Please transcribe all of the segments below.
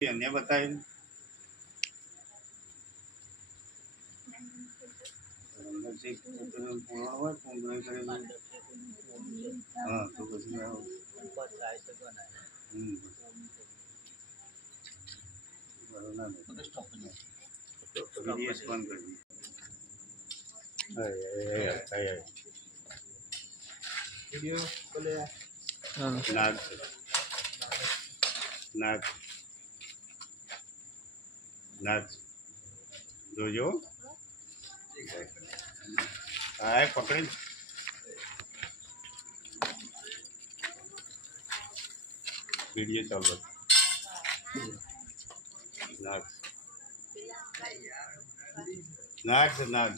अन्य बताए हाँ तो कुछ नाग नाग नाग જોજો આ પકડી વિડિયો ચાલુ નાગ नाग नाग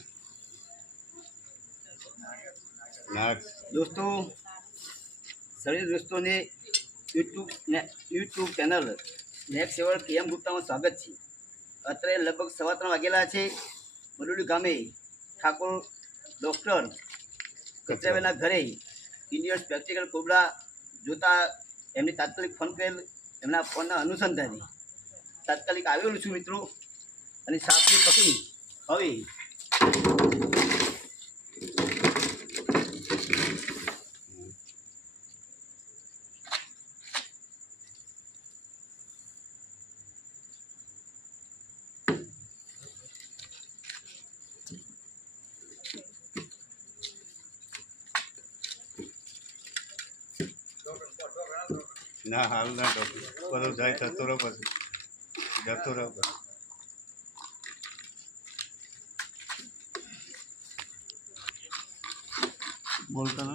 नाग दोस्तों सभी दोस्तों ने यूट्यूब चैनल नेक्स्ट सेवर केएम गुप्ता में स्वागत है। અત્યારે લગભગ 3:15 વાગેલા છે। બરોડી ગામે ઠાકોર ડૉક્ટર કચરાવેના ઘરે ઇન્ડિયન સ્પેક્ટિકલ કોબરા જોતા એમને તાત્કાલિક ફોન કરેલ। એમના ફોનના અનુસંધાને તાત્કાલિક આવેલું છું મિત્રો, અને સાપને પકડી હવે ના હાલ ના બધું જાય જતો રહો, પછી જતો રહો બોલતા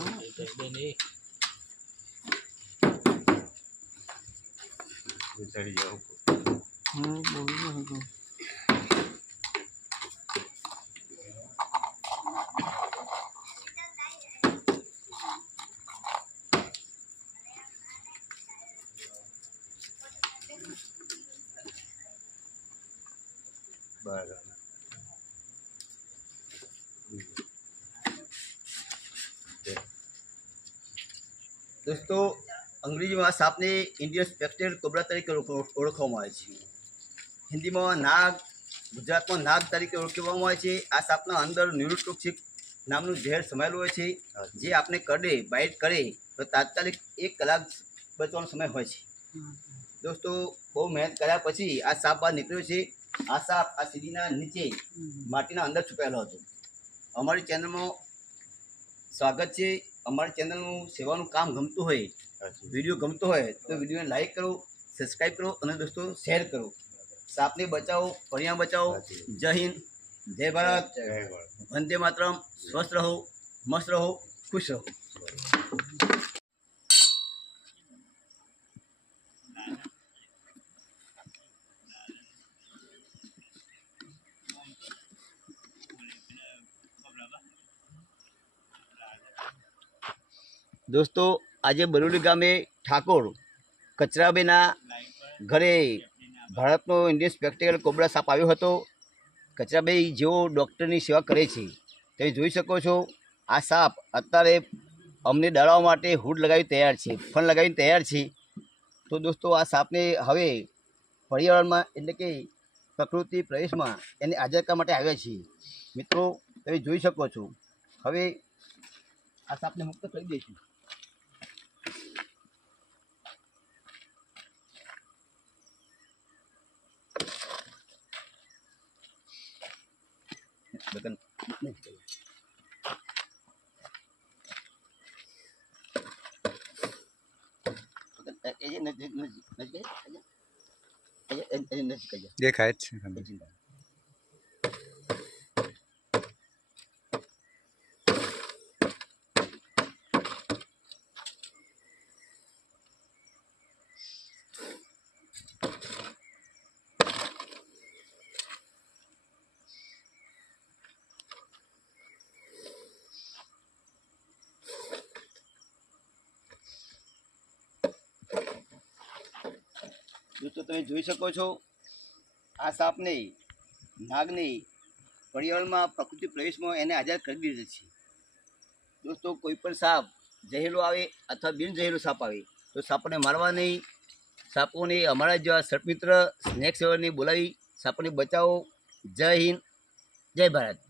વિચારી જાઓ બરાબર। दोस्तों अंग्रेजी में सांप ने इंडियन स्पेक्टेड कोबरा तरीके ओळखवामां आवे छे। हिंदी में नाग, गुजरात में नाग तरीके ओळखवामां आवे छे। आ सांपना अंदर न्यूरोटॉक्सिक नामनु ઝેર समायेलुं होय छे, जे आपने करडे बाइट करे तो तात्कालिक 1 कलाक बचવાનો समय होय छे। दोस्तों बहुत मेहनत कर्या पछी आ सांप बहार निकळ्यो छे। आ सांप आ सीढ़ीना नीचे माटीना अंदर छुपायेलो हतो। अमारी चेनल में स्वागत है। अमारी चेनल सेवानुं काम गमतुं होय, विडियो गमतो होय तो विडियो ने लाइक करो, सब्सक्राइब करो और दोस्तों शेर करो। सांप ने बचाओ, पर्यावरण बचाओ। जय हिंद, जय भारत, वंदे मातरम। स्वस्थ रहो, मस्त रहो, खुश रहो। दोस्तों आज बरोडी गामे ठाकोर कचराबेना घरे भारतनो इंडियन स्पेक्टिकल कोबरा साप आव्यो हतो। कचराबे जो डॉक्टरनी सेवा करे छे ते जोई शको छो। आ साप अत्यारे अमने डराववा माटे हुड लगावी तैयार छे, फन लगावी तैयार छे। तो दोस्तों आ सापने हवे पर्यावरणमां एटले के प्रकृति प्रदेशमां एने आजाद करवा माटे आव्या छे। मित्रों तमे जोई शको छो। हवे आ सापने मुक्त करी दईशुं। बटन नहीं चाहिए। ये नजदीक देखाय दोस्तों તમે જોઈ શકો છો। આ સાપને નાગને पर्यावरणમાં પ્રકૃતિ પ્રવેશમાં એને આઝાદ કરી દીધો છે। दोस्तों कोई પણ સાપ જહેલો આવે અથવા બિન જહેલો સાપ આવે તો સાપને મારવા નહીં, સાપોને અમારા જેવા સટમિત્ર સ્નેક સેવરને બોલાવી સાપોને બચાવો. જય હિન્દ, જય ભારત.